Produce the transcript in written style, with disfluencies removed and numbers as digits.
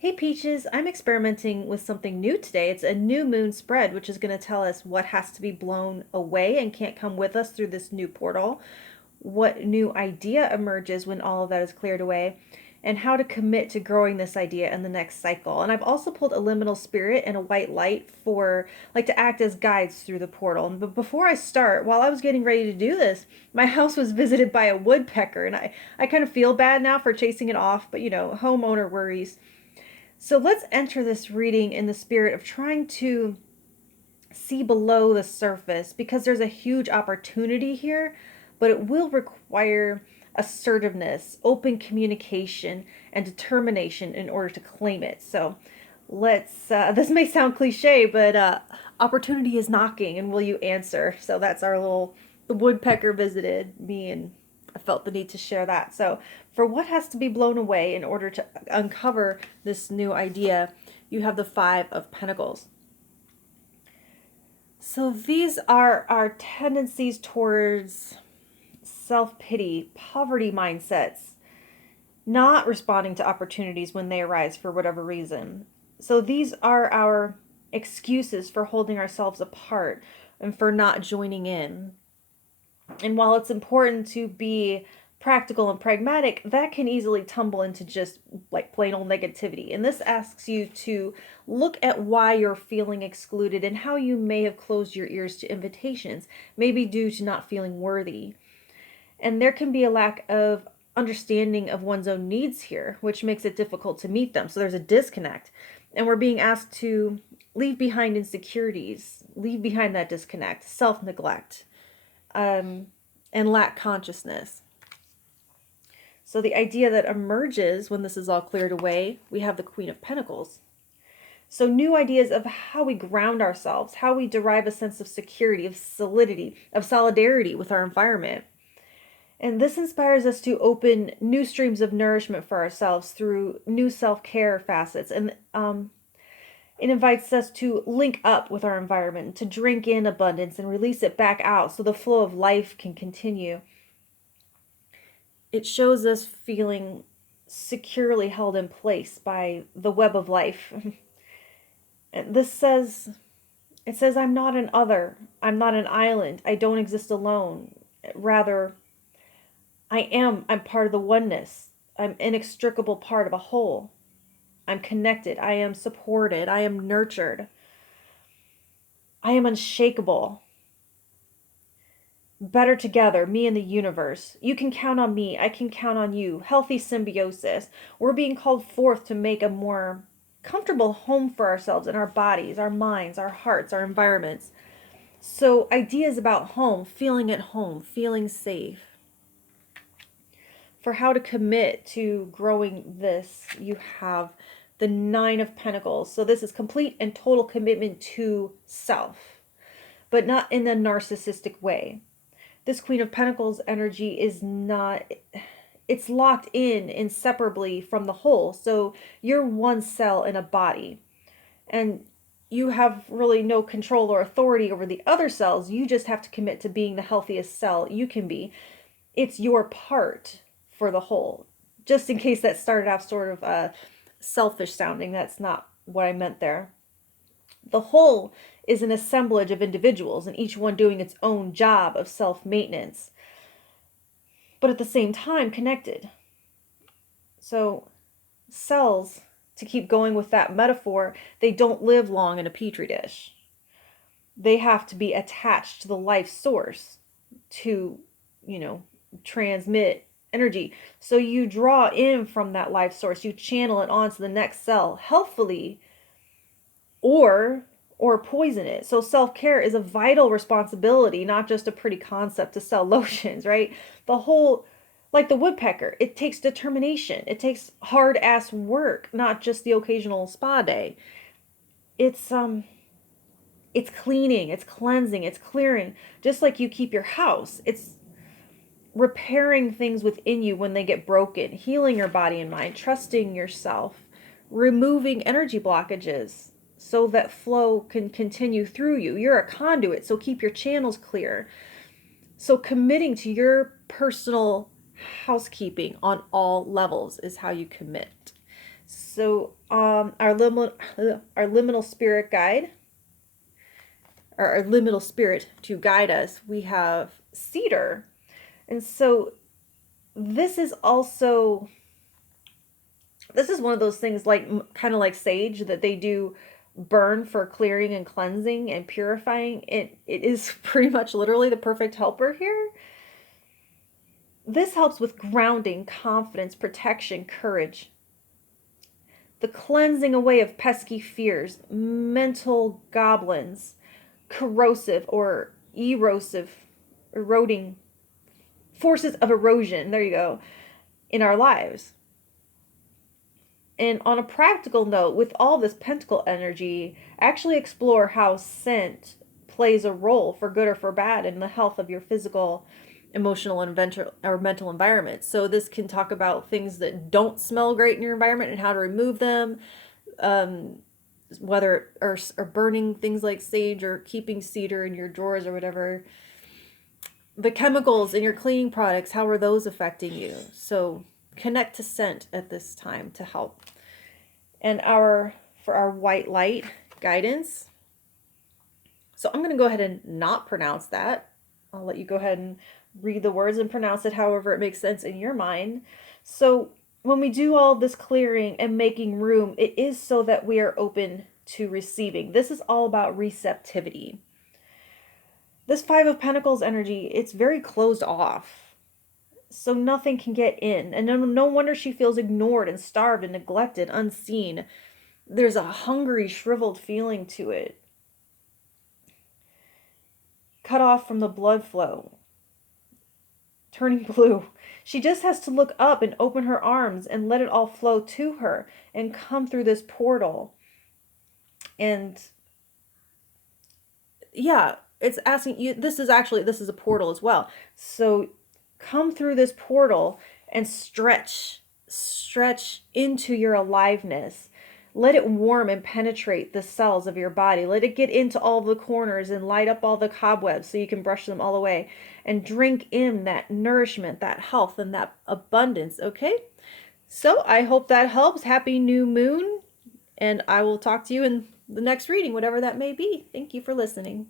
Hey Peaches, I'm experimenting with something new today. It's a new moon spread, which is going to tell us what has to be blown away and can't come with us through this new portal, what new idea emerges when all of that is cleared away, and how to commit to growing this idea in the next cycle. And I've also pulled a liminal spirit and a white light for like to act as guides through the portal. But before I start, while I was getting ready to do this, my house was visited by a woodpecker, and I kind of feel bad now for chasing it off, but homeowner worries. So let's enter this reading in the spirit of trying to see below the surface because there's a huge opportunity here, but it will require assertiveness, open communication, and determination in order to claim it. So this may sound cliche, but opportunity is knocking, and will you answer? So that's our little, the woodpecker visited me, and I felt the need to share that. So, for what has to be blown away in order to uncover this new idea, you have the Five of Pentacles. So, these are our tendencies towards self pity, poverty mindsets, not responding to opportunities when they arise for whatever reason. So, these are our excuses for holding ourselves apart and for not joining in. And while it's important to be practical and pragmatic, that can easily tumble into just like plain old negativity. And this asks you to look at why you're feeling excluded and how you may have closed your ears to invitations, maybe due to not feeling worthy. And there can be a lack of understanding of one's own needs here, which makes it difficult to meet them. So there's a disconnect. And we're being asked to leave behind insecurities, leave behind that disconnect, self neglect, and lack consciousness. So the idea that emerges when this is all cleared away, we have the Queen of Pentacles. So new ideas of how we ground ourselves, how we derive a sense of security, of solidity, of solidarity with our environment. And this inspires us to open new streams of nourishment for ourselves through new self-care facets. And it invites us to link up with our environment, to drink in abundance and release it back out so the flow of life can continue. It shows us feeling securely held in place by the web of life. It says, I'm not an other. I'm not an island. I don't exist alone. Rather, I'm part of the oneness. I'm an inextricable part of a whole. I'm connected. I am supported. I am nurtured. I am unshakable. Better together, me and the universe. You can count on me. I can count on you. Healthy symbiosis. We're being called forth to make a more comfortable home for ourselves in our bodies, our minds, our hearts, our environments. So ideas about home, feeling at home, feeling safe. For how to commit to growing this, you have the Nine of Pentacles. So this is complete and total commitment to self, but not in a narcissistic way. This Queen of Pentacles energy is not, it's locked in inseparably from the whole. So you're one cell in a body, and you have really no control or authority over the other cells. You just have to commit to being the healthiest cell you can be. It's your part for the whole. Just in case that started off sort of selfish sounding, that's not what I meant there. The whole is an assemblage of individuals, and each one doing its own job of self-maintenance, but at the same time connected. So cells, to keep going with that metaphor, they don't live long in a petri dish. They have to be attached to the life source to, transmit energy. So you draw in from that life source, you channel it onto the next cell healthfully, or poison it. So self-care is a vital responsibility, not just a pretty concept to sell lotions, right? The whole, like the woodpecker, it takes determination. It takes hard ass work, not just the occasional spa day. It's cleaning, it's cleansing, it's clearing. Just like you keep your house, it's repairing things within you when they get broken, healing your body and mind, trusting yourself, removing energy blockages so that flow can continue through you. You're a conduit, so keep your channels clear. So committing to your personal housekeeping on all levels is how you commit. So our liminal spirit guide, or our liminal spirit to guide us, we have cedar. And so this is also, this is one of those things like kind of like sage that they do burn for clearing and cleansing and purifying. It is pretty much literally the perfect helper here. This helps with grounding, confidence, protection, courage, the cleansing away of pesky fears, mental goblins, corrosive or erosive, eroding forces of erosion, there you go, in our lives. And on a practical note, with all this pentacle energy, actually explore how scent plays a role for good or for bad in the health of your physical, emotional, and mental environment. So this can talk about things that don't smell great in your environment and how to remove them, whether or burning things like sage or keeping cedar in your drawers or whatever. The chemicals in your cleaning products, how are those affecting you? So connect to scent at this time to help. And for our white light guidance, so I'm going to go ahead and not pronounce that. I'll let you go ahead and read the words and pronounce it however it makes sense in your mind. So when we do all this clearing and making room, it is so that we are open to receiving. This is all about receptivity. This Five of Pentacles energy, it's very closed off. So nothing can get in. And no wonder she feels ignored and starved and neglected, unseen. There's a hungry, shriveled feeling to it. Cut off from the blood flow. Turning blue. She just has to look up and open her arms and let it all flow to her and come through this portal. And yeah, it's asking you, this is a portal as well. So come through this portal and stretch into your aliveness. Let it warm and penetrate the cells of your body. Let it get into all the corners and light up all the cobwebs so you can brush them all away. And drink in that nourishment, that health, and that abundance, okay? So I hope that helps. Happy new moon. And I will talk to you in the next reading, whatever that may be. Thank you for listening.